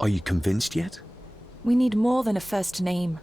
Are you convinced yet? We need more than a first name.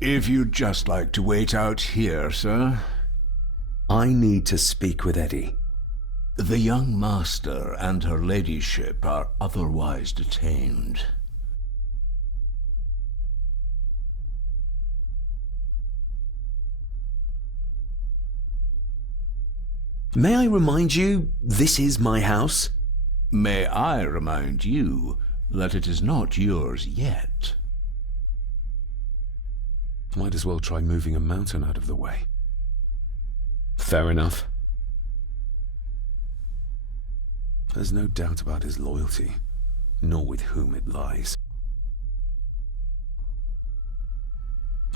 If you'd just like to wait out here, sir. I need to speak with Eddie. The young master and her ladyship are otherwise detained. May I remind you, this is my house? May I remind you that it is not yours yet? Might as well try moving a mountain out of the way. Fair enough. There's no doubt about his loyalty, nor with whom it lies.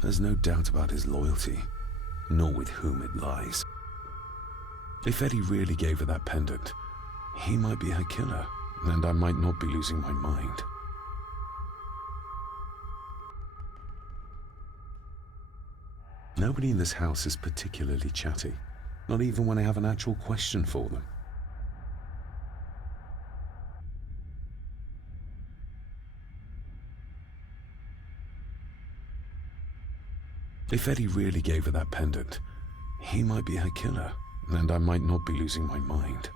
There's no doubt about his loyalty, nor with whom it lies. If Eddie really gave her that pendant, he might be her killer, and I might not be losing my mind. Nobody in this house is particularly chatty, not even when I have an actual question for them. If Eddie really gave her that pendant, he might be her killer, and I might not be losing my mind.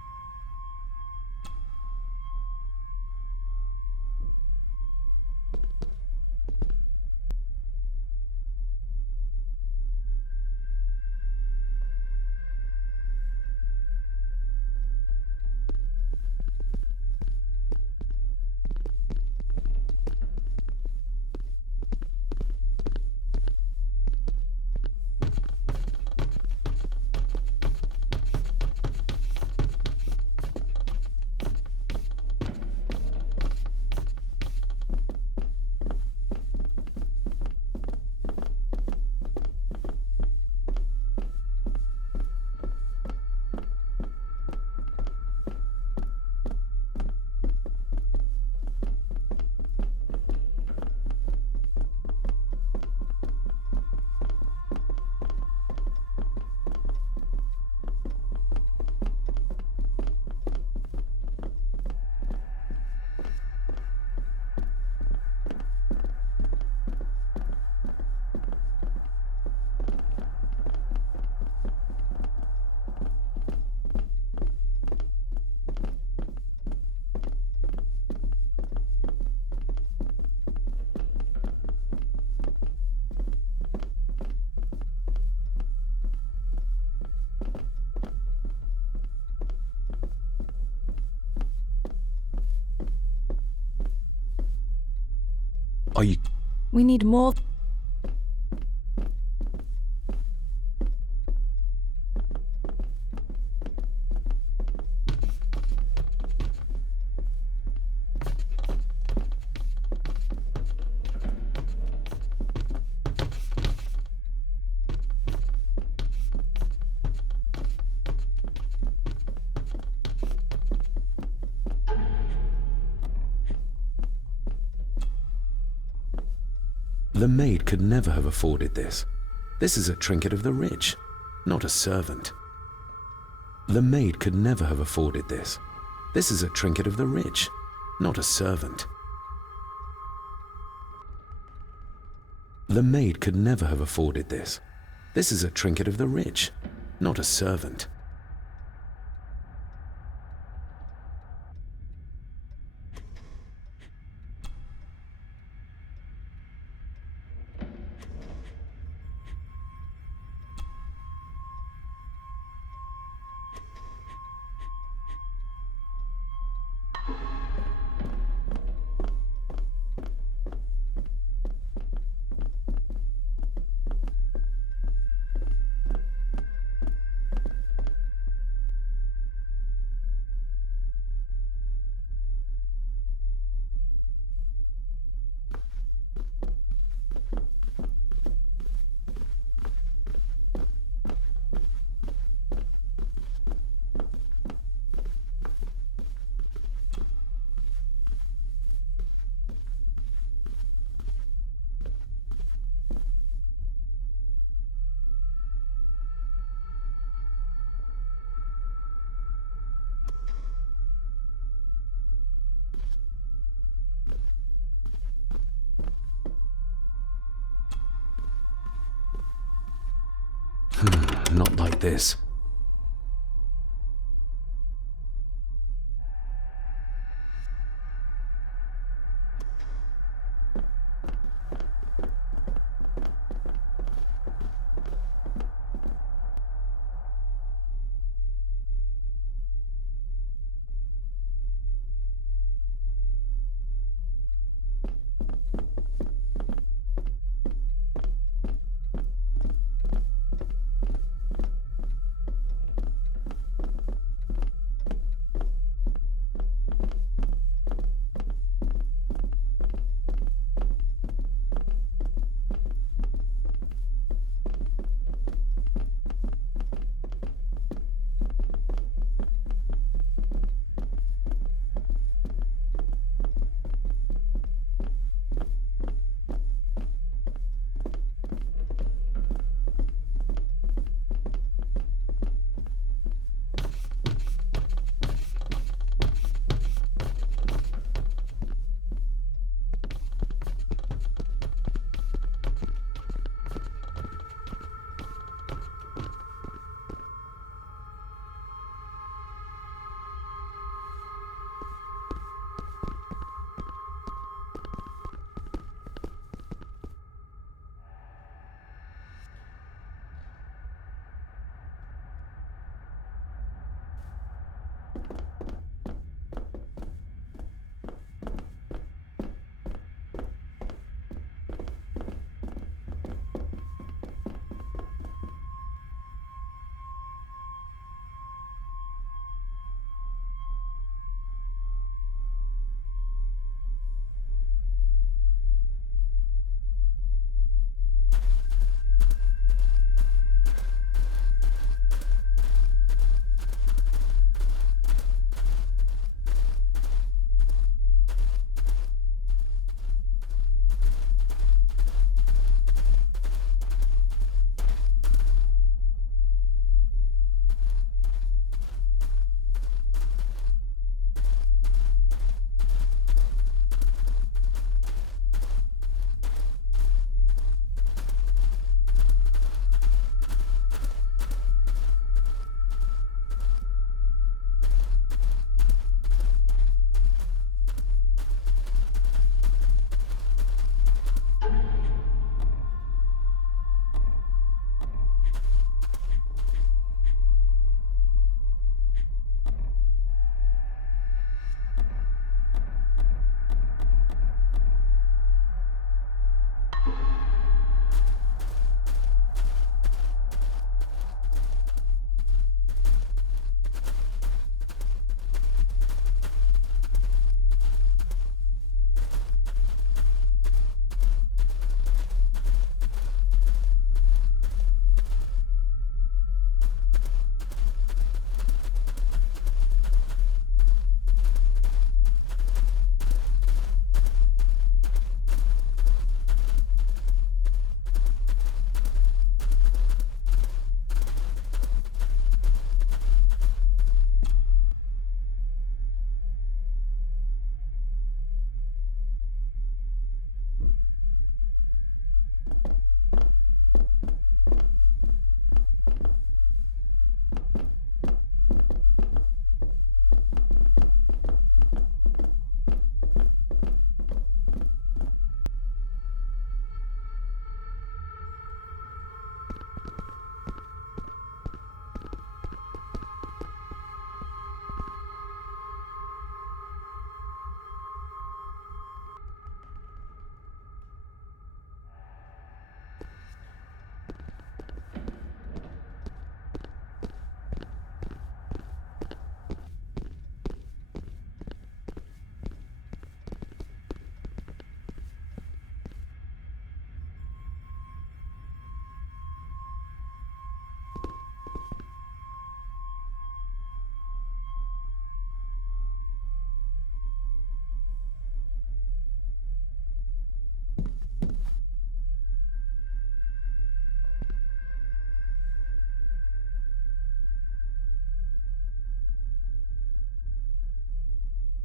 Are you... We need more... The maid could never have afforded this. This is a trinket of the rich, not a servant. The maid could never have afforded this. This is a trinket of the rich, not a servant. The maid could never have afforded this. This is a trinket of the rich, not a servant. Not like this.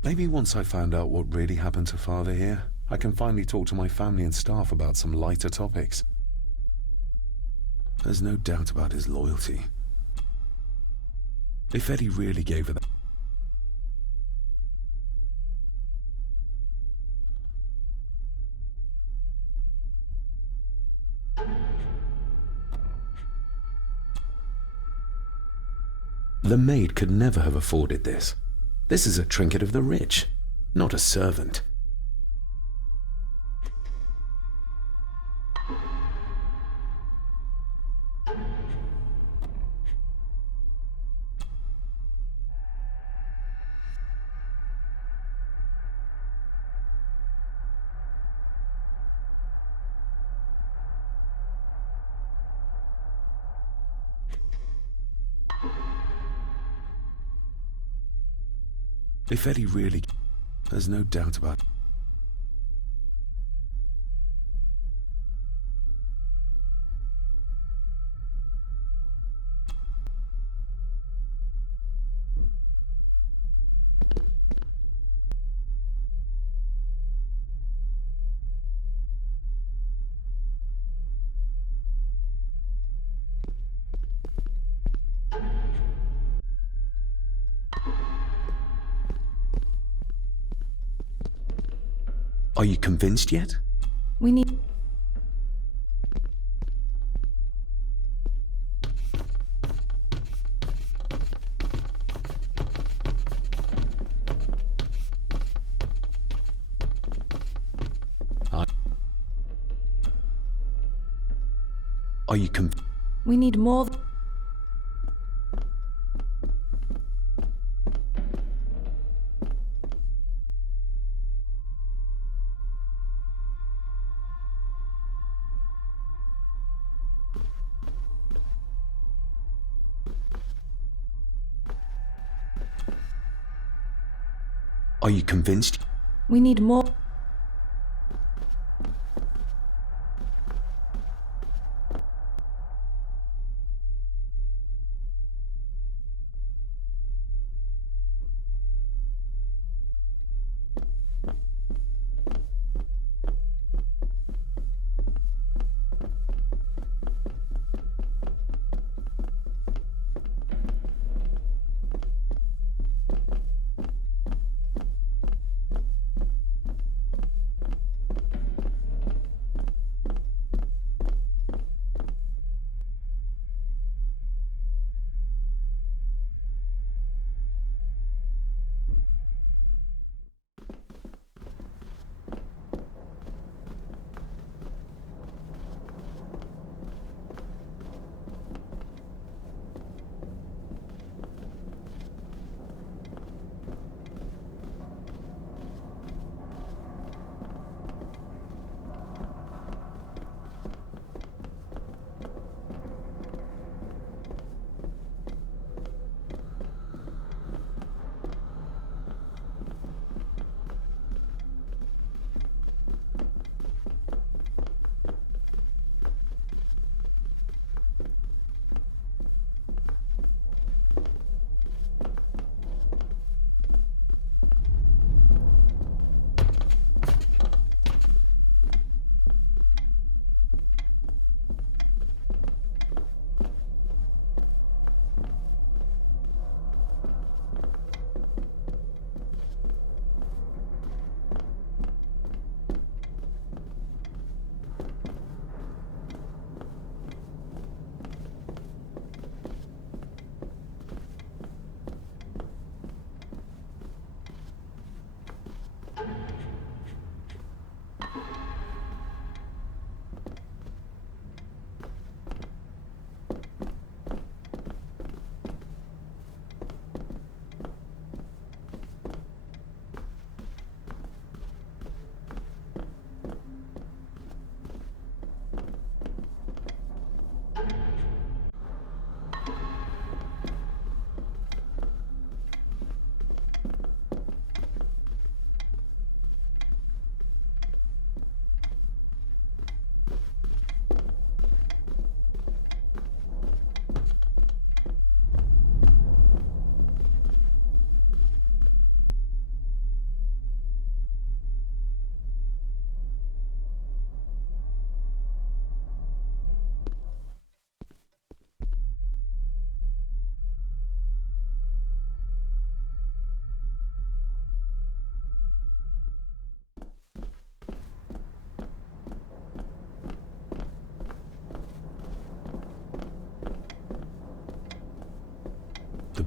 Maybe once I found out what really happened to Father here, I can finally talk to my family and staff about some lighter topics. There's no doubt about his loyalty. If Eddie really gave her that... The maid could never have afforded this. This is a trinket of the rich, not a servant. If Eddie really... There's no doubt about it. Are you convinced yet? We need... Are you We need more... Are you convinced? We need more...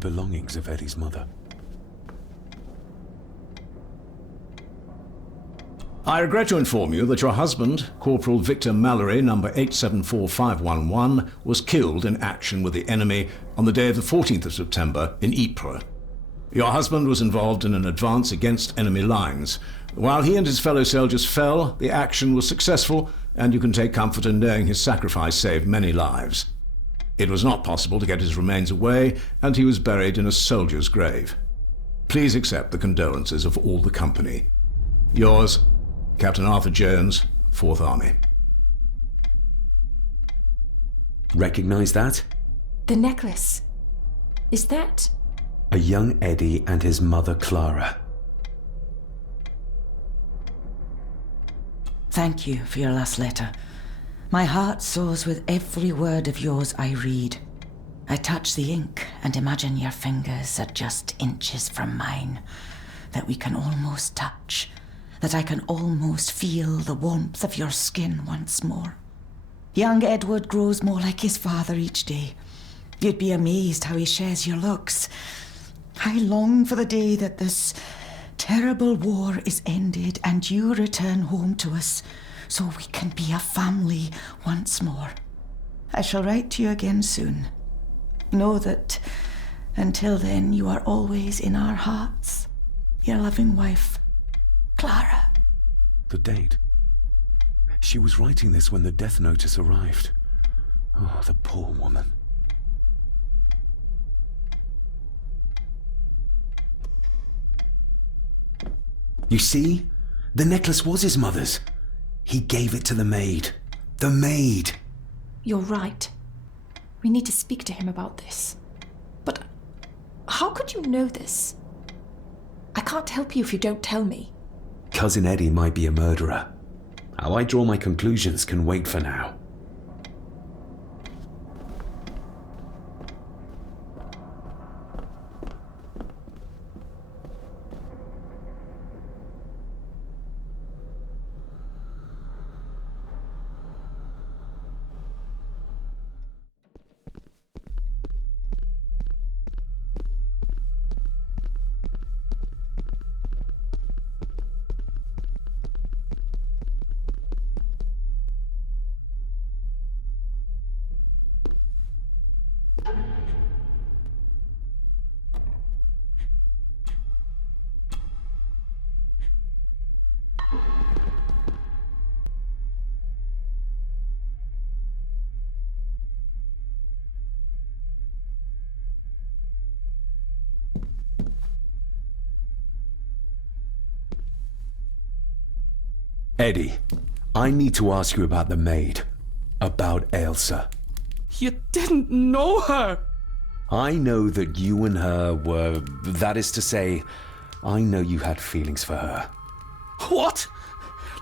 belongings of Eddie's mother. I regret to inform you that your husband, Corporal Victor Mallory, number 874511, was killed in action with the enemy on the day of the 14th of September in Ypres. Your husband was involved in an advance against enemy lines. While he and his fellow soldiers fell, the action was successful, and you can take comfort in knowing his sacrifice saved many lives. It was not possible to get his remains away, and he was buried in a soldier's grave. Please accept the condolences of all the company. Yours, Captain Arthur Jones, 4th Army. Recognize that? The necklace. Is that... A young Eddie and his mother Clara. Thank you for your last letter. My heart soars with every word of yours I read. I touch the ink and imagine your fingers are just inches from mine, that we can almost touch, that I can almost feel the warmth of your skin once more. Young Edward grows more like his father each day. You'd be amazed how he shares your looks. I long for the day that this terrible war is ended and you return home to us so we can be a family once more. I shall write to you again soon. Know that until then you are always in our hearts. Your loving wife, Clara. The date. She was writing this when the death notice arrived. Oh, the poor woman. You see? The necklace was his mother's. He gave it to the maid. The maid! You're right. We need to speak to him about this. But how could you know this? I can't help you if you don't tell me. Cousin Eddie might be a murderer. How I draw my conclusions can wait for now. Eddie, I need to ask you about the maid. About Ailsa. You didn't know her! I know that you and her were... That is to say, I know you had feelings for her. What?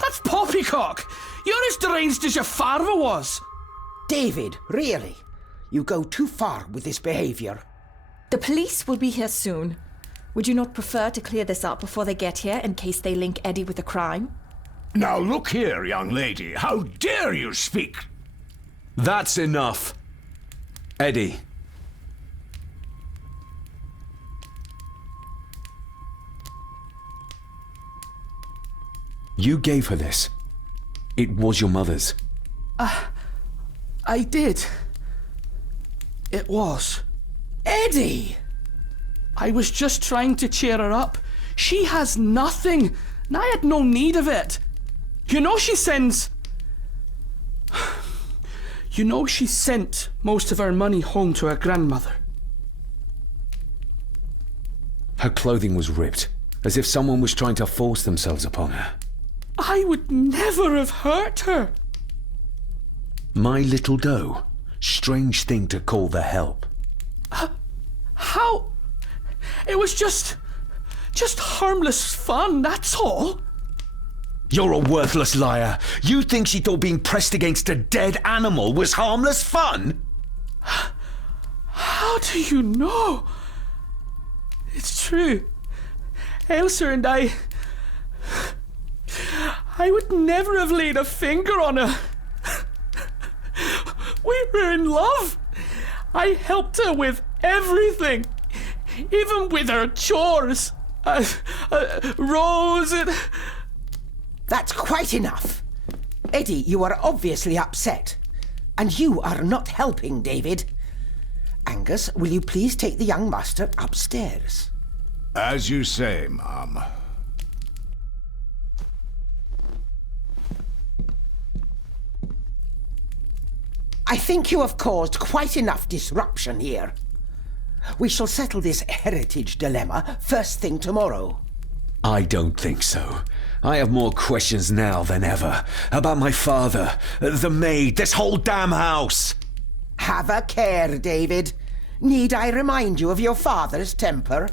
That's poppycock! You're as deranged as your father was! David, really? You go too far with this behavior. The police will be here soon. Would you not prefer to clear this up before they get here in case they link Eddie with the crime? Now look here, young lady. How dare you speak? That's enough. Eddie. You gave her this. It was your mother's. I did. It was. Eddie! I was just trying to cheer her up. She has nothing, and I had no need of it. You know she sends most of her money home to her grandmother. Her clothing was ripped, as if someone was trying to force themselves upon her. I would never have hurt her. My little doe. Strange thing to call the help. How? It was just harmless fun, that's all. You're a worthless liar. You think she thought being pressed against a dead animal was harmless fun? How do you know? It's true. Ailsa and I would never have laid a finger on her. We were in love. I helped her with everything. even with her chores. Rose, That's quite enough. Eddie, you are obviously upset. And you are not helping, David. Angus, will you please take the young master upstairs? As you say, Mum. I think you have caused quite enough disruption here. We shall settle this heritage dilemma first thing tomorrow. I don't think so. I have more questions now than ever. About my father, the maid, this whole damn house. Have a care, David. Need I remind you of your father's temper?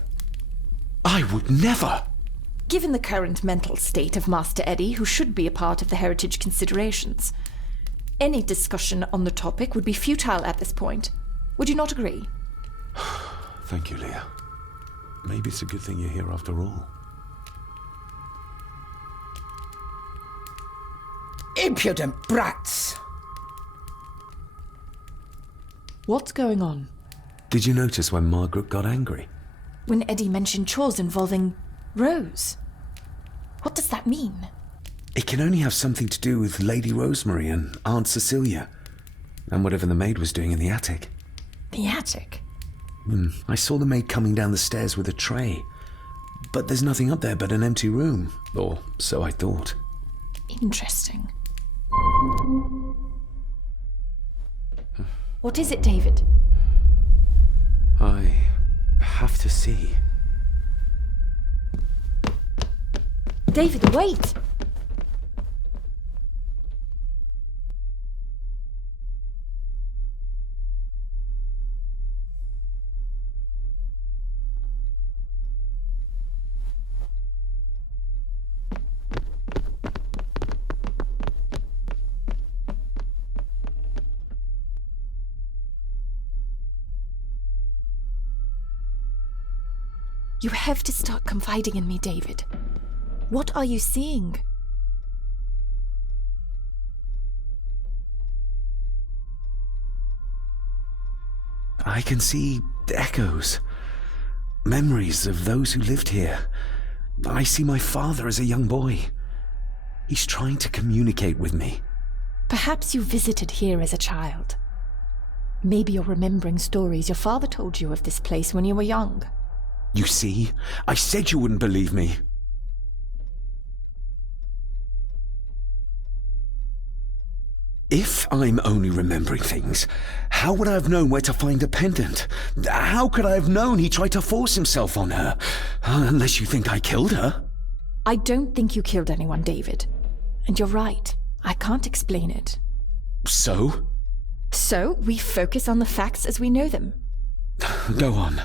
I would never. Given the current mental state of Master Eddie, who should be a part of the heritage considerations, any discussion on the topic would be futile at this point. Would you not agree? Thank you, Leah. Maybe it's a good thing you're here after all. Impudent brats! What's going on? Did you notice when Margaret got angry? When Eddie mentioned chores involving Rose. What does that mean? It can only have something to do with Lady Rosemary and Aunt Cecilia, and whatever the maid was doing in the attic. The attic? I saw the maid coming down the stairs with a tray, but there's nothing up there but an empty room, or so I thought. Interesting. What is it, David? I have to see. David, wait! You have to start confiding in me, David. What are you seeing? I can see echoes, memories of those who lived here. I see my father as a young boy. He's trying to communicate with me. Perhaps you visited here as a child. Maybe you're remembering stories your father told you of this place when you were young. You see? I said you wouldn't believe me. If I'm only remembering things, how would I have known where to find the pendant? How could I have known he tried to force himself on her? Unless you think I killed her. I don't think you killed anyone, David. And you're right. I can't explain it. So? So, we focus on the facts as we know them. Go on.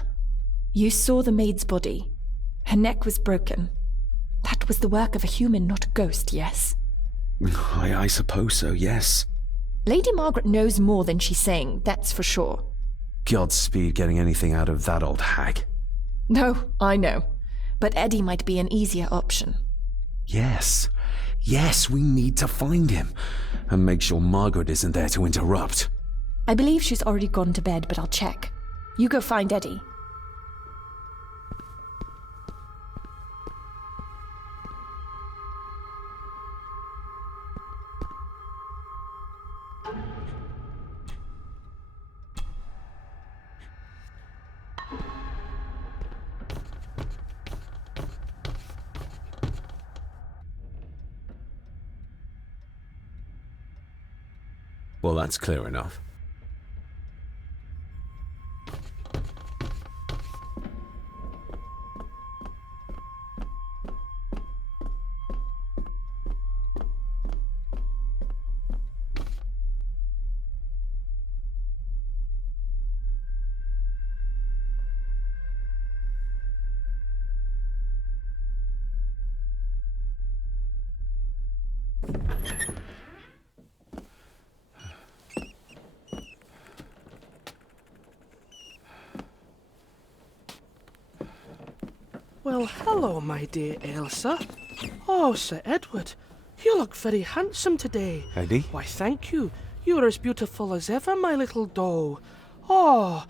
You saw the maid's body. Her neck was broken. That was the work of a human, not a ghost, yes? I suppose so, yes. Lady Margaret knows more than she's saying, that's for sure. Godspeed getting anything out of that old hag. No, I know. But Eddie might be an easier option. Yes. Yes, we need to find him. And make sure Margaret isn't there to interrupt. I believe she's already gone to bed, but I'll check. You go find Eddie. Well, that's clear enough. Well, hello, my dear Elsa. Oh, Sir Edward, you look very handsome today. Eddie? Why, thank you. You are as beautiful as ever, my little doll. Oh,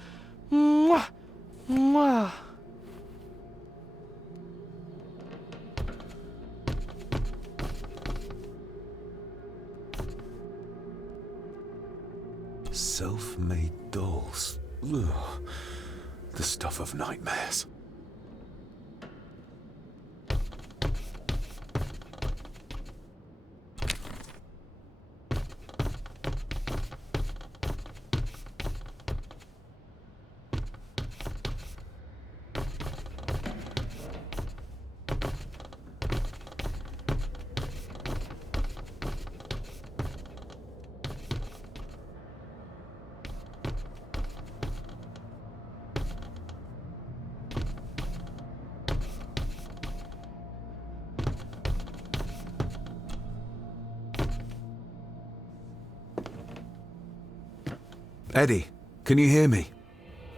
mwah, mwah. Self-made dolls. Ugh. The stuff of nightmares. Eddie, can you hear me?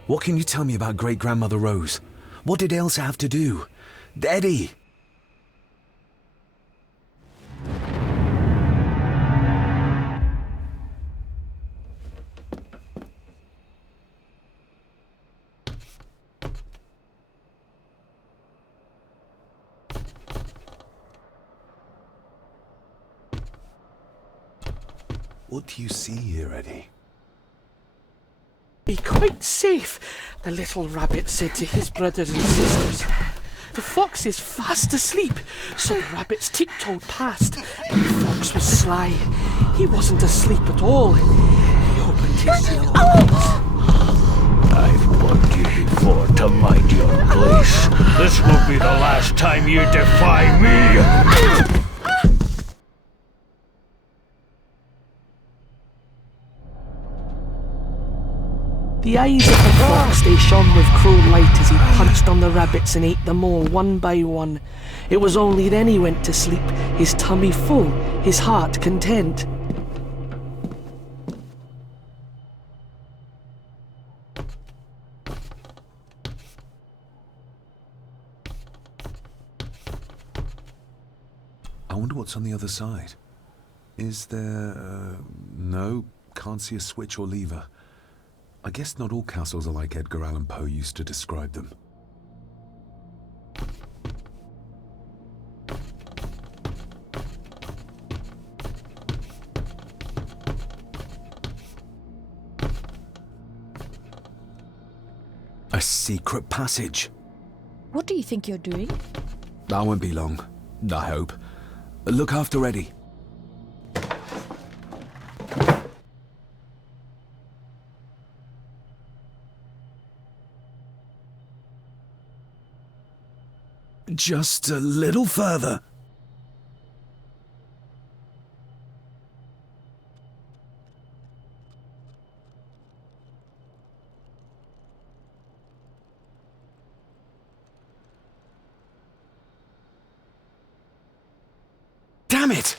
What can you tell me about Great-Grandmother Rose? What did Ailsa have to do? Eddie! What do you see here, Eddie? Be quite safe, the little rabbit said to his brothers and sisters. The fox is fast asleep, so the rabbits tiptoed past, but the fox was sly. He wasn't asleep at all. He opened his yellow eyes. I've warned you before to mind your place. This will be the last time you defy me! The eyes of the fox, they shone with cruel light as he punched on the rabbits and ate them all one by one. It was only then he went to sleep, his tummy full, his heart content. I wonder what's on the other side. Is there... no, can't see a switch or lever. I guess not all castles are like Edgar Allan Poe used to describe them. A secret passage. What do you think you're doing? That won't be long, I hope. Look after Eddie. Just a little further. Damn it!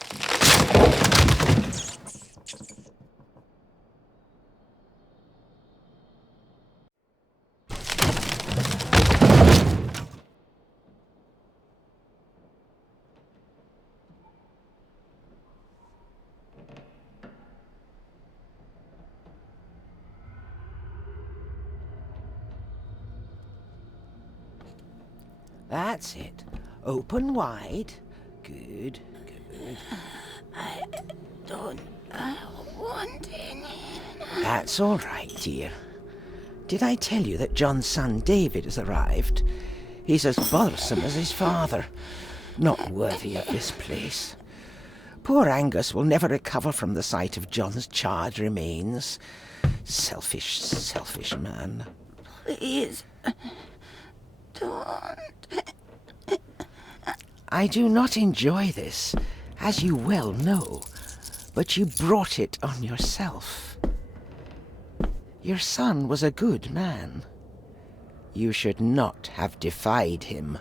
That's it. Open wide. Good, good. I don't want any. That's all right, dear. Did I tell you that John's son David has arrived? He's as bothersome as his father. Not worthy of this place. Poor Angus will never recover from the sight of John's charred remains. Selfish, selfish man. Please, don't. I do not enjoy this, as you well know, but you brought it on yourself. Your son was a good man. You should not have defied him.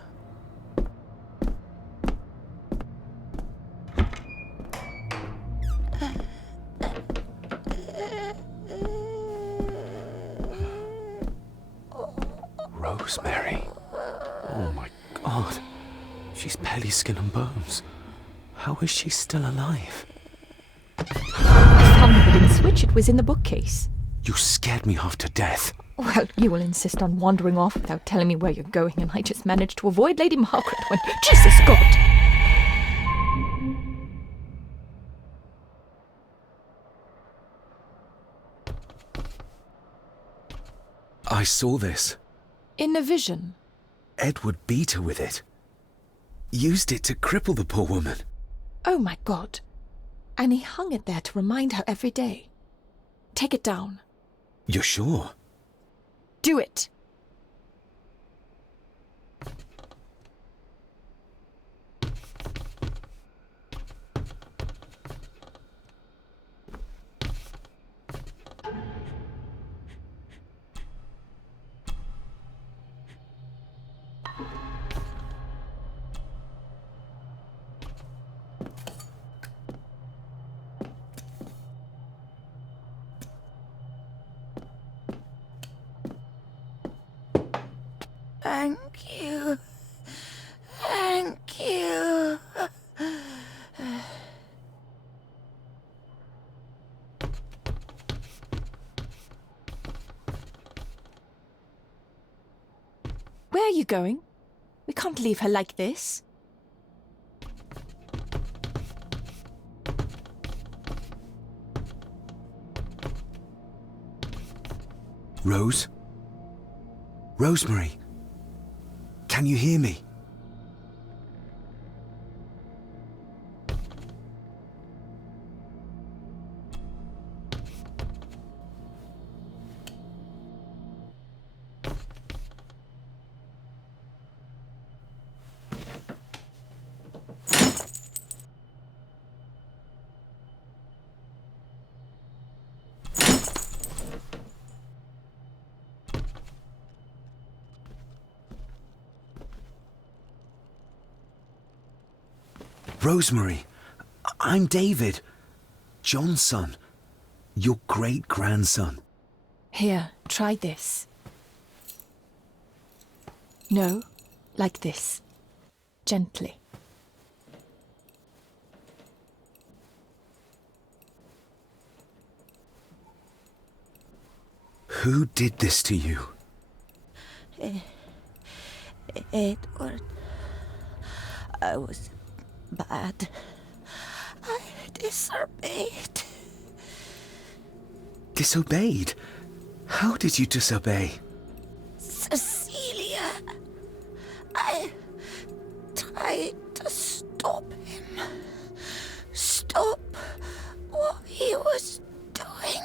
Rosemary. Oh my God. She's barely skin and bones. How is she still alive? I found the hidden switch. It was in the bookcase. You scared me half to death. Well, you will insist on wandering off without telling me where you're going, and I just managed to avoid Lady Margaret when... Jesus, God! I saw this. In a vision. Edward beat her with it. Used it to cripple the poor woman. Oh my God. And he hung it there to remind her every day. Take it down. You're sure? Do it. Thank you. Thank you. Where are you going? We can't leave her like this. Rose? Rosemary? Can you hear me? Rosemary, I'm David, John's son, your great-grandson. Here, try this. No, like this. Gently. Who did this to you? Edward. I was bad. I disobeyed. Disobeyed? How did you disobey? Cecilia. I tried to stop him. Stop what he was doing.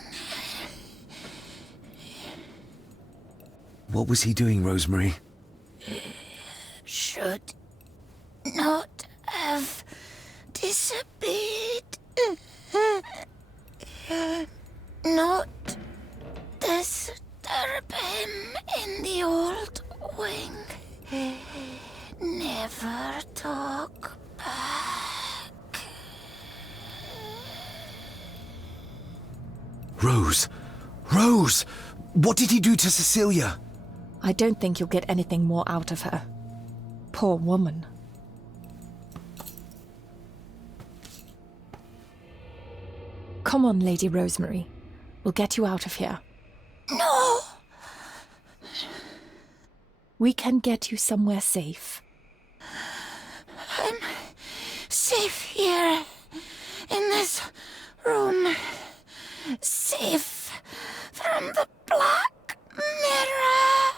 What was he doing, Rosemary? Should not have disobeyed. Not disturb him in the old wing. Never talk back. Rose! Rose! What did he do to Cecilia? I don't think you'll get anything more out of her. Poor woman. Come on, Lady Rosemary. We'll get you out of here. No! We can get you somewhere safe. I'm safe here, in this room. Safe from the Black Mirror.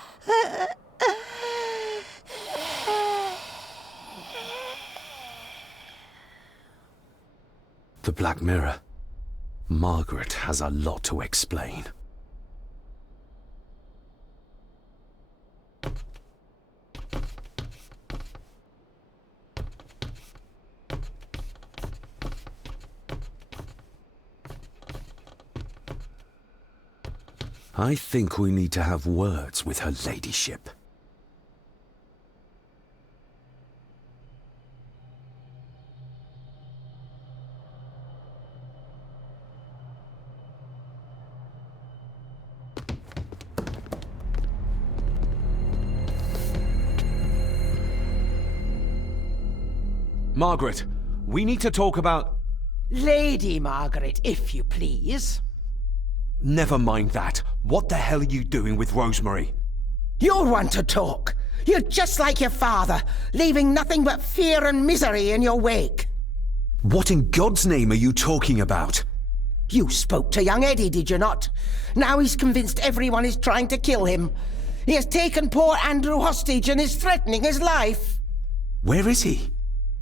The Black Mirror. Margaret has a lot to explain. I think we need to have words with her ladyship. Margaret, we need to talk about... Lady Margaret, if you please. Never mind that. What the hell are you doing with Rosemary? You're one to talk. You're just like your father, leaving nothing but fear and misery in your wake. What in God's name are you talking about? You spoke to young Eddie, did you not? Now he's convinced everyone is trying to kill him. He has taken poor Andrew hostage and is threatening his life. Where is he?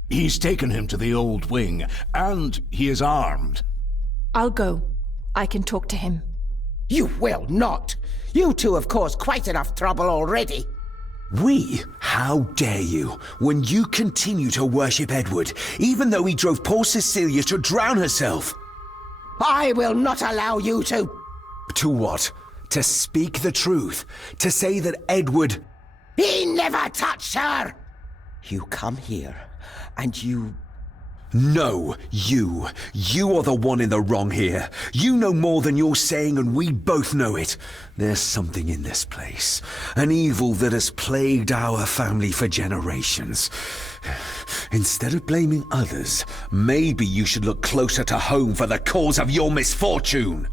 He's taken him to the old wing, and he is armed. I'll go. I can talk to him. You will not. You two have caused quite enough trouble already. We? How dare you, when you continue to worship Edward, even though he drove poor Cecilia to drown herself? I will not allow you to. To what? To speak the truth? To say that Edward... He never touched her! You come here, and you... No, you. You are the one in the wrong here. You know more than you're saying, and we both know it. There's something in this place. An evil that has plagued our family for generations. Instead of blaming others, maybe you should look closer to home for the cause of your misfortune.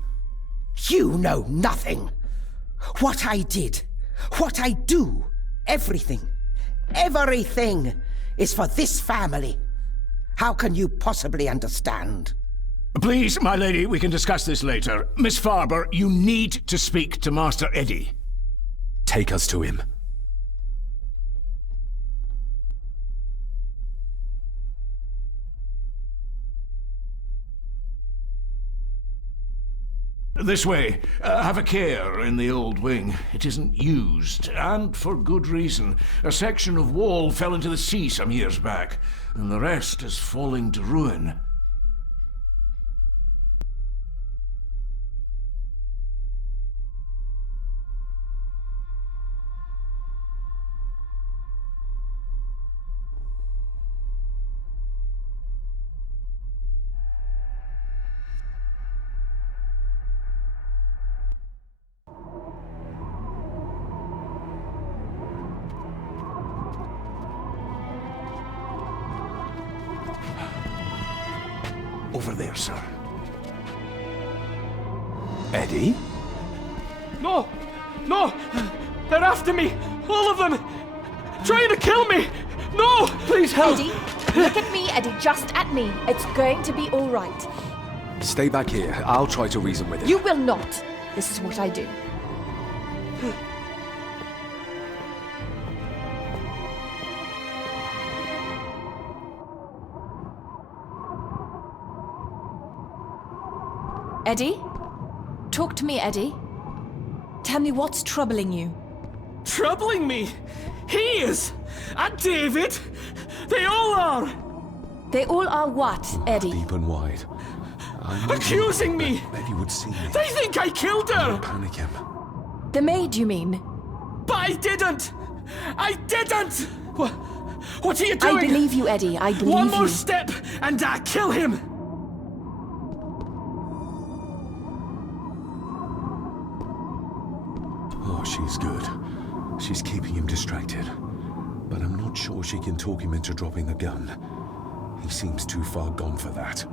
You know nothing. What I did, what I do, everything is for this family. How can you possibly understand? Please, my lady, we can discuss this later. Miss Farber, you need to speak to Master Eddie. Take us to him. This way. Have a care in the old wing. It isn't used, and for good reason. A section of wall fell into the sea some years back, and the rest is falling to ruin. Over there, sir. Eddie? No! No! They're after me! All of them! Trying to kill me! No! Please help! Eddie, look at me, Eddie, just at me. It's going to be all right. Stay back here. I'll try to reason with him. You will not. This is what I do. Eddie? Talk to me, Eddie. Tell me what's troubling you. Troubling me? He is! And David! They all are! They all are what, Eddie? Deep and wide. I might Accusing not, me! but Eddie would see me. They think I killed her! Don't panic him. The maid, you mean? But I didn't! I didn't! What are you doing? I believe you, Eddie. I believe you. One more step and I kill him! Oh, she's good. She's keeping him distracted. But I'm not sure she can talk him into dropping the gun. He seems too far gone for that.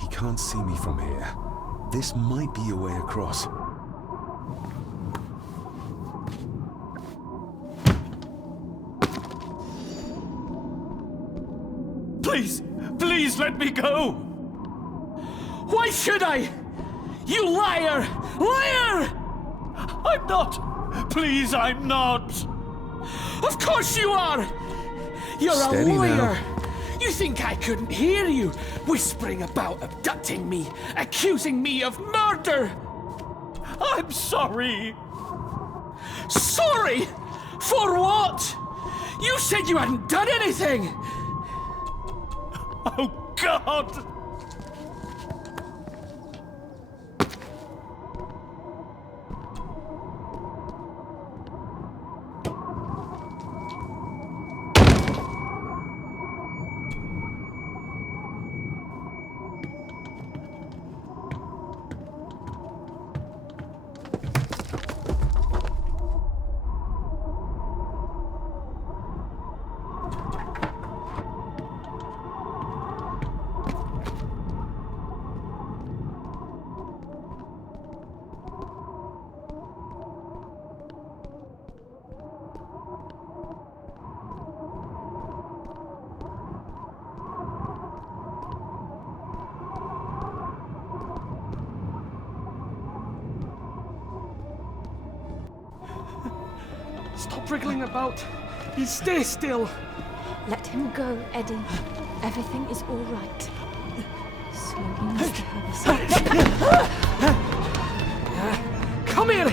He can't see me from here. This might be a way across. Please, please let me go! Why should I? You liar! Liar! I'm not! Please, I'm not! Of course you are! You're Steady a lawyer! now. You think I couldn't hear you whispering about abducting me, accusing me of murder? I'm sorry. Sorry? For what? You said you hadn't done anything! Oh, God! Stop wriggling about. Stay still. Let him go, Eddie. Everything is all right. Slowly, Mr. Harbison. Come here.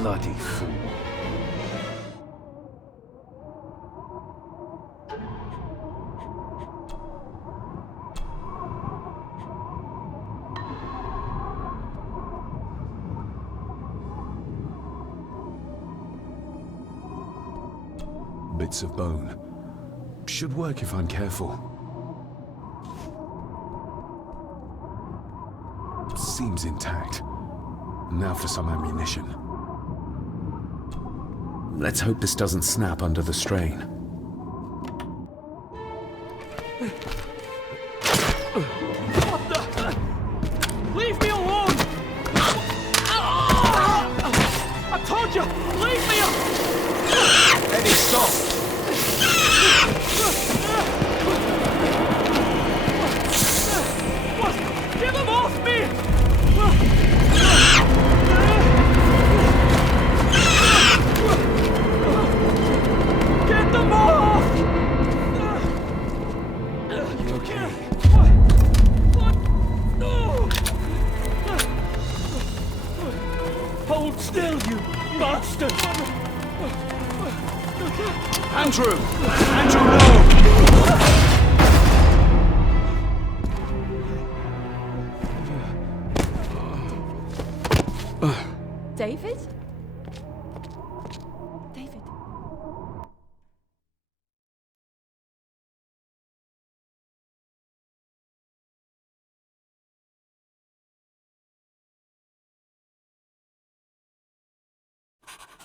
Bloody fool. Bits of bone. Should work if I'm careful. Seems intact. Now for some ammunition. Let's hope this doesn't snap under the strain. What the? Leave me alone! I told you, leave me alone! Eddie, stop! What? Get them off me! Get them off! You okay? What? No! Hold still, you bastard! Andrew! Andrew, no! David? David?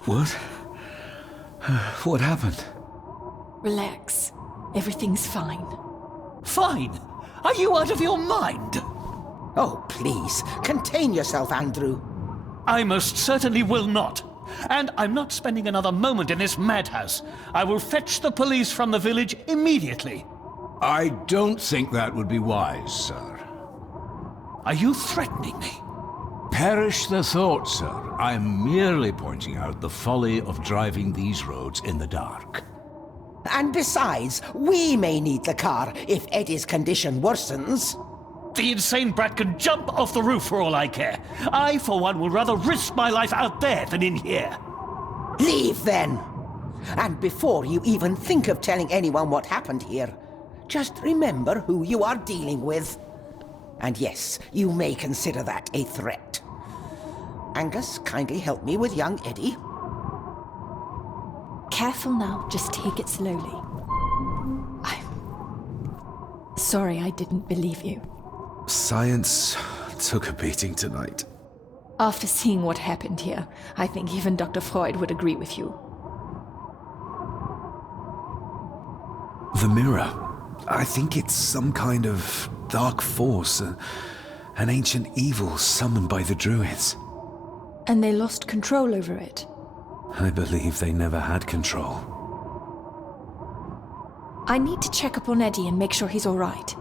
What? What happened? Relax. Everything's fine. Fine. Are you out of your mind? Oh, please, contain yourself, Andrew. I most certainly will not. And I'm not spending another moment in this madhouse. I will fetch the police from the village immediately. I don't think that would be wise, sir. Are you threatening me? Perish the thought, sir. I'm merely pointing out the folly of driving these roads in the dark. And besides, we may need the car if Eddie's condition worsens. The insane brat can jump off the roof for all I care. I, for one, will rather risk my life out there than in here. Leave then! And before you even think of telling anyone what happened here, just remember who you are dealing with. And yes, you may consider that a threat. Angus, kindly help me with young Eddie. Careful now, just take it slowly. I'm sorry I didn't believe you. Science took a beating tonight. After seeing what happened here, I think even Dr. Freud would agree with you. The mirror. I think it's some kind of dark force, an ancient evil summoned by the Druids. And they lost control over it. I believe they never had control. I need to check up on Eddie and make sure he's all right.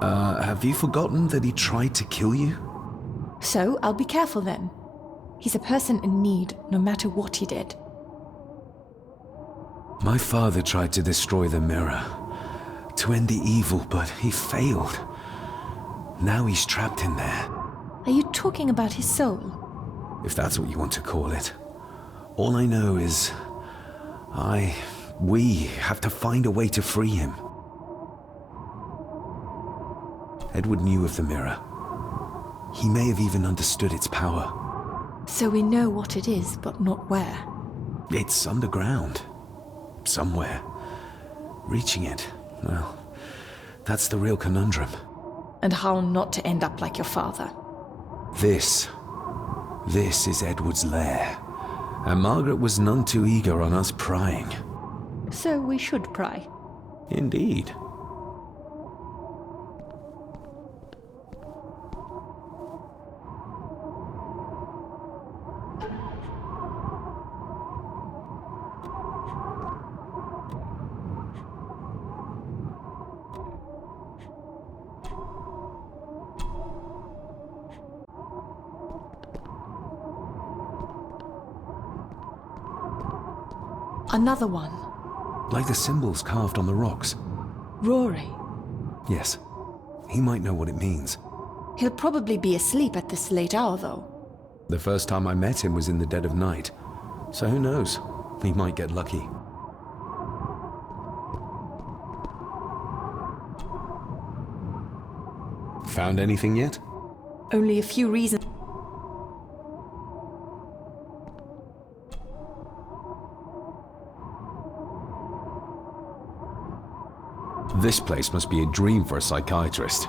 Have you forgotten that he tried to kill you? So, I'll be careful then. He's a person in need, no matter what he did. My father tried to destroy the mirror, to end the evil, but he failed. Now he's trapped in there. Are you talking about his soul? If that's what you want to call it. All I know is... we have to find a way to free him. Edward knew of the mirror. He may have even understood its power. So we know what it is, but not where. It's underground. Somewhere. Reaching it, well, that's the real conundrum. And how not to end up like your father. This is Edward's lair. And Margaret was none too eager on us prying. So we should pry. Indeed. Another one. Like the symbols carved on the rocks. Rory. Yes. He might know what it means. He'll probably be asleep at this late hour, though. The first time I met him was in the dead of night. So who knows? He might get lucky. Found anything yet? Only a few reasons. This place must be a dream for a psychiatrist.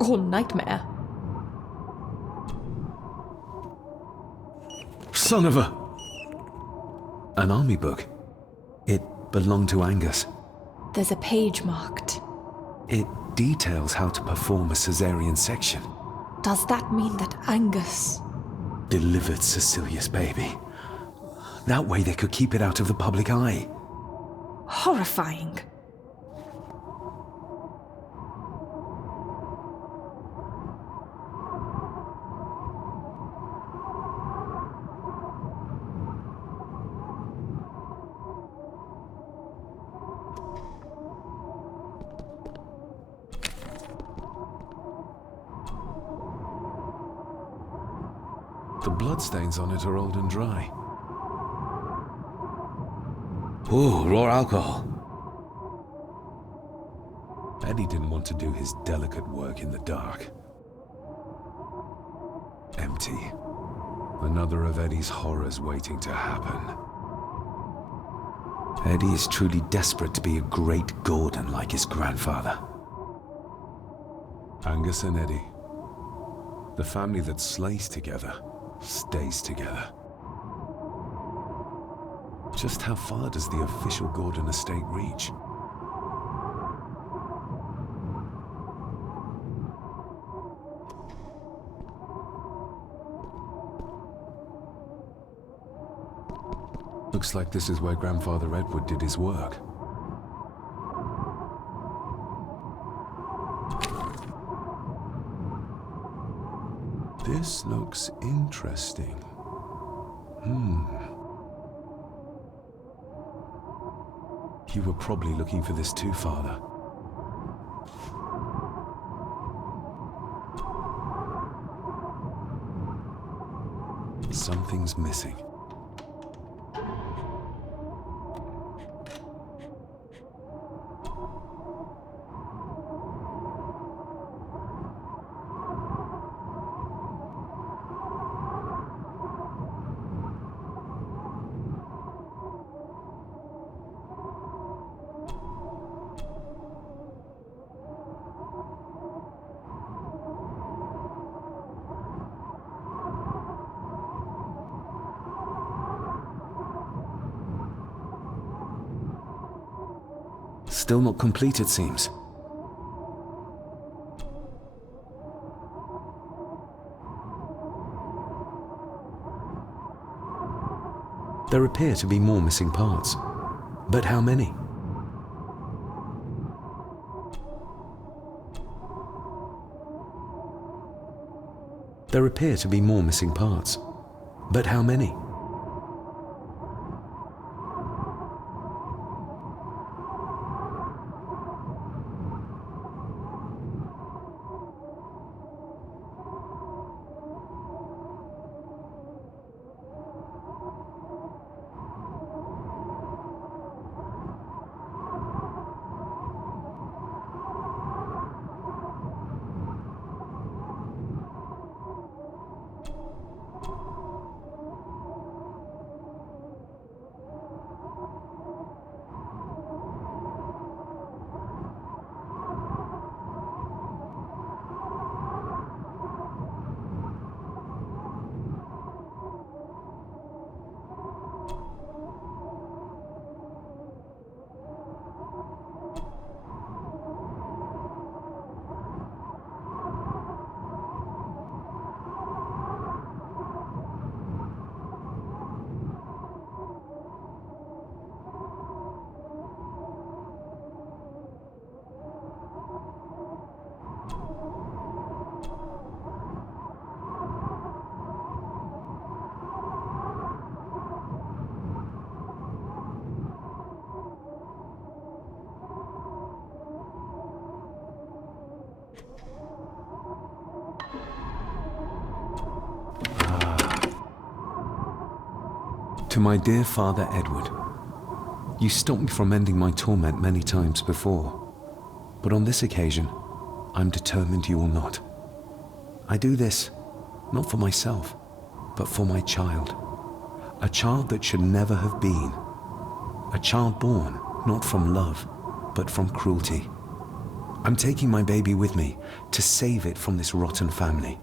Or nightmare. Son of a... An army book. It belonged to Angus. There's a page marked. It details how to perform a cesarean section. Does that mean that Angus... Delivered Cecilia's baby. That way they could keep it out of the public eye. Horrifying. The bloodstains on it are old and dry. Ooh, raw alcohol. Eddie didn't want to do his delicate work in the dark. Empty. Another of Eddie's horrors waiting to happen. Eddie is truly desperate to be a great Gordon like his grandfather. Angus and Eddie. The family that slays together stays together. Just how far does the official Gordon estate reach? Looks like this is where Grandfather Edward did his work. This looks interesting. You were probably looking for this too, Father. Something's missing. Still not complete, it seems. There appear to be more missing parts. But how many? There appear to be more missing parts. But how many? To my dear Father Edward, you stopped me from ending my torment many times before, but on this occasion, I'm determined you will not. I do this, not for myself, but for my child. A child that should never have been. A child born, not from love, but from cruelty. I'm taking my baby with me to save it from this rotten family.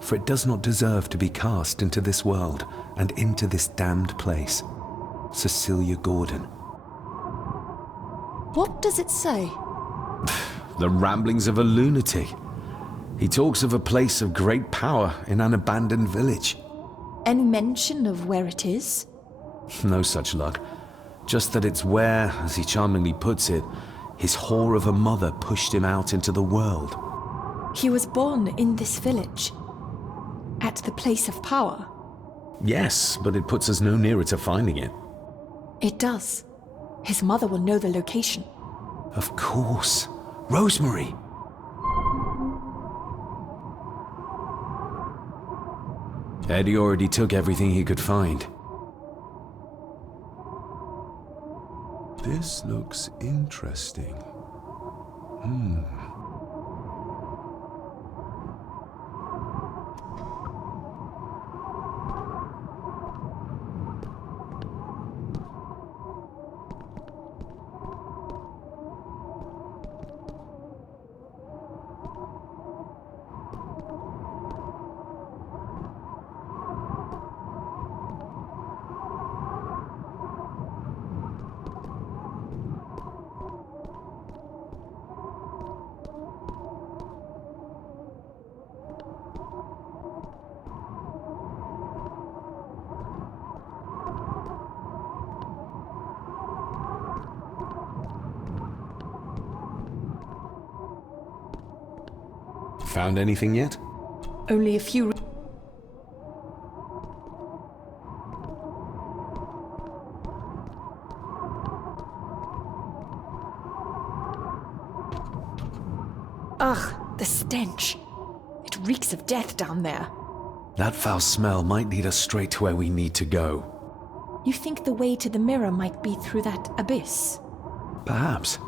For it does not deserve to be cast into this world and into this damned place. Cecilia Gordon. What does it say? The ramblings of a lunatic. He talks of a place of great power in an abandoned village. Any mention of where it is? No such luck. Just that it's where, as he charmingly puts it, his whore of a mother pushed him out into the world. He was born in this village. At the place of power. Yes, but it puts us no nearer to finding it. It does. His mother will know the location. Of course. Rosemary! Eddie already took everything he could find. This looks interesting. Found anything yet? Only a few. Ugh, the stench. It reeks of death down there. That foul smell might lead us straight to where we need to go. You think the way to the mirror might be through that abyss? Perhaps.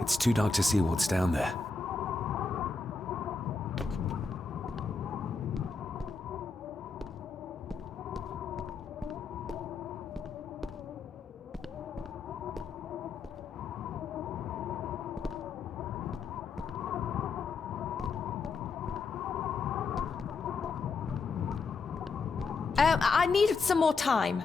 It's too dark to see what's down there. I needed some more time.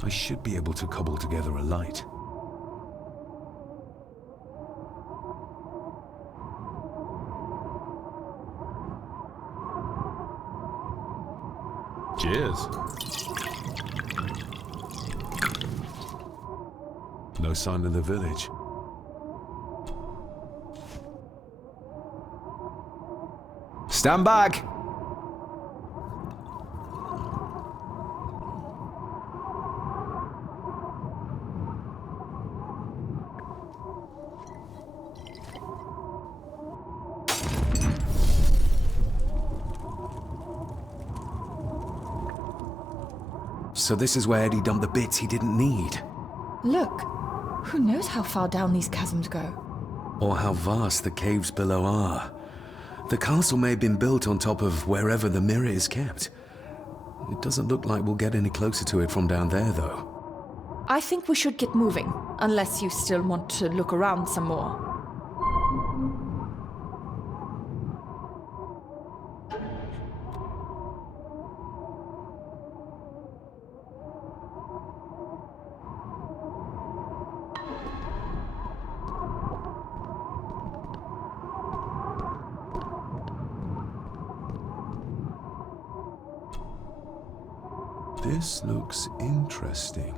I should be able to cobble together a light. Cheers. No sign of the village. Stand back! So this is where Eddie dumped the bits he didn't need. Look, who knows how far down these chasms go? Or how vast the caves below are. The castle may have been built on top of wherever the mirror is kept. It doesn't look like we'll get any closer to it from down there, though. I think we should get moving, unless you still want to look around some more. This looks interesting.